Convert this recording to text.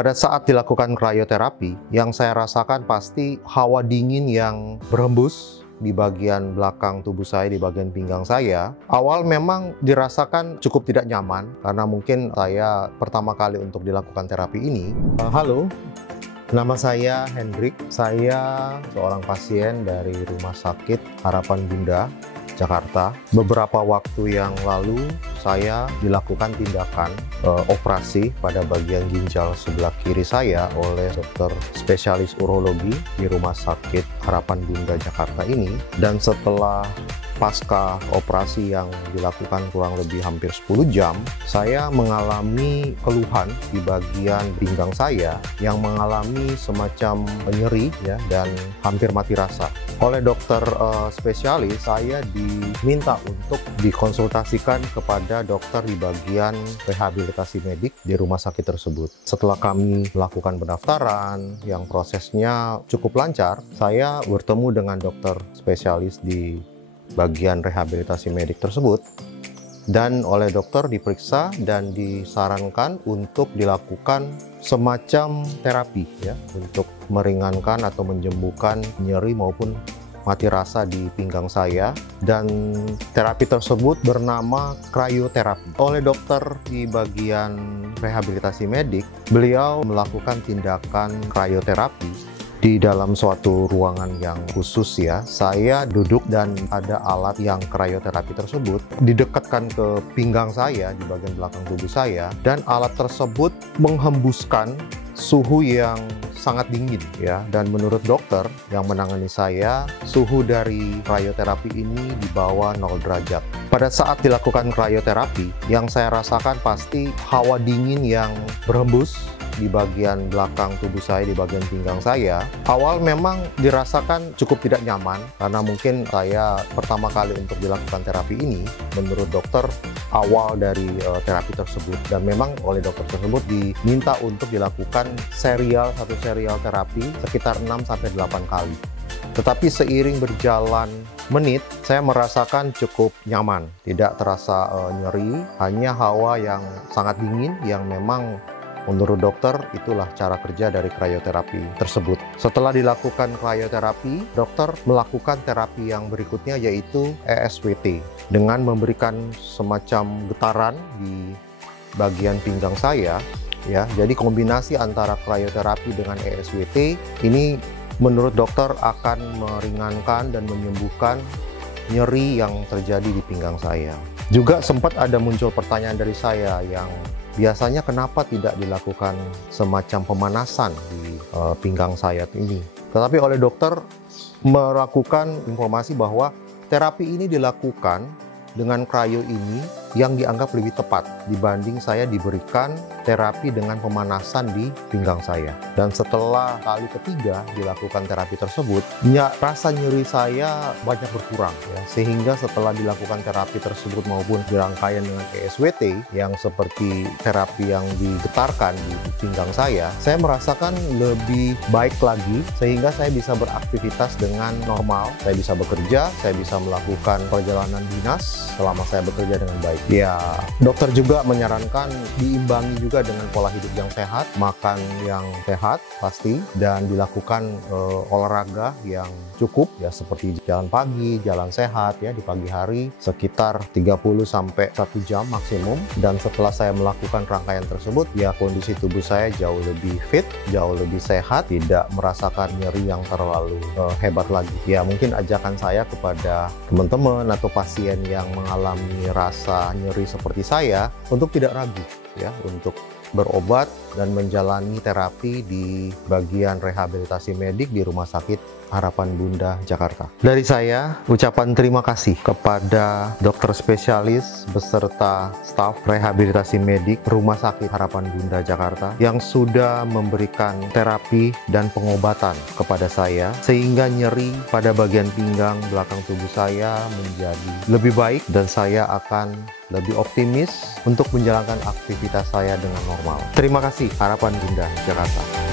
Pada saat dilakukan krioterapi, yang saya rasakan pasti hawa dingin yang berhembus di bagian belakang tubuh saya, di bagian pinggang saya. Awal memang dirasakan cukup tidak nyaman, karena mungkin saya pertama kali untuk dilakukan terapi ini. Halo, nama saya Hendrik. Saya seorang pasien dari Rumah Sakit Harapan Bunda, Jakarta. Beberapa waktu yang lalu saya dilakukan tindakan operasi pada bagian ginjal sebelah kiri saya oleh dokter spesialis urologi di Rumah Sakit Harapan Bunda Jakarta ini. Dan setelah pasca operasi yang dilakukan kurang lebih hampir 10 jam, saya mengalami keluhan di bagian pinggang saya yang mengalami semacam nyeri ya, dan hampir mati rasa. Oleh dokter spesialis, saya diminta untuk dikonsultasikan kepada dokter di bagian rehabilitasi medik di rumah sakit tersebut. Setelah kami melakukan pendaftaran yang prosesnya cukup lancar, saya bertemu dengan dokter spesialis di bagian rehabilitasi medik tersebut, dan oleh dokter diperiksa dan disarankan untuk dilakukan semacam terapi ya, untuk meringankan atau menyembuhkan nyeri maupun mati rasa di pinggang saya. Dan terapi tersebut bernama krioterapi. Oleh dokter di bagian rehabilitasi medik, beliau melakukan tindakan krioterapi di dalam suatu ruangan yang khusus ya. Saya duduk dan ada alat yang krioterapi tersebut didekatkan ke pinggang saya di bagian belakang tubuh saya, dan alat tersebut menghembuskan suhu yang sangat dingin ya. Dan menurut dokter yang menangani saya, suhu dari krioterapi ini di bawah 0 derajat. Pada saat dilakukan krioterapi, yang saya rasakan pasti hawa dingin yang berhembus di bagian belakang tubuh saya, di bagian pinggang saya. Awal memang dirasakan cukup tidak nyaman, karena mungkin saya pertama kali untuk dilakukan terapi ini. Menurut dokter, awal dari terapi tersebut, dan memang oleh dokter tersebut diminta untuk dilakukan satu serial terapi sekitar 6-8 kali. Tetapi seiring berjalan menit, saya merasakan cukup nyaman, tidak terasa nyeri, hanya hawa yang sangat dingin yang memang menurut dokter itulah cara kerja dari krioterapi tersebut. Setelah dilakukan krioterapi, dokter melakukan terapi yang berikutnya, yaitu ESWT, dengan memberikan semacam getaran di bagian pinggang saya ya. Jadi kombinasi antara krioterapi dengan ESWT ini menurut dokter akan meringankan dan menyembuhkan nyeri yang terjadi di pinggang saya. Juga sempat ada muncul pertanyaan dari saya, yang biasanya kenapa tidak dilakukan semacam pemanasan di pinggang saya ini. Tetapi oleh dokter melakukan informasi bahwa terapi ini dilakukan dengan krio ini yang dianggap lebih tepat dibanding saya diberikan terapi dengan pemanasan di pinggang saya. Dan setelah kali ketiga dilakukan terapi tersebut, rasa nyeri saya banyak berkurang ya. Sehingga setelah dilakukan terapi tersebut maupun dirangkaian dengan ESWT yang seperti terapi yang digetarkan di pinggang saya merasakan lebih baik lagi, sehingga saya bisa beraktivitas dengan normal, saya bisa bekerja, saya bisa melakukan perjalanan dinas selama saya bekerja dengan baik. Ya, dokter juga menyarankan diimbangi juga dengan pola hidup yang sehat, makan yang sehat pasti, dan dilakukan olahraga yang cukup ya, seperti jalan pagi, jalan sehat ya di pagi hari sekitar 30-1 jam maksimum. Dan setelah saya melakukan rangkaian tersebut ya, kondisi tubuh saya jauh lebih fit, jauh lebih sehat, tidak merasakan nyeri yang terlalu hebat lagi. Ya, mungkin ajakan saya kepada teman-teman atau pasien yang mengalami rasa nyeri seperti saya untuk tidak ragu ya, untuk berobat dan menjalani terapi di bagian rehabilitasi medik di Rumah Sakit Harapan Bunda, Jakarta. Dari saya, ucapan terima kasih kepada dokter spesialis beserta staf rehabilitasi medik Rumah Sakit Harapan Bunda, Jakarta yang sudah memberikan terapi dan pengobatan kepada saya, sehingga nyeri pada bagian pinggang belakang tubuh saya menjadi lebih baik, dan saya akan lebih optimis untuk menjalankan aktivitas saya dengan normal. Terima kasih, Harapan Bunda, Jakarta.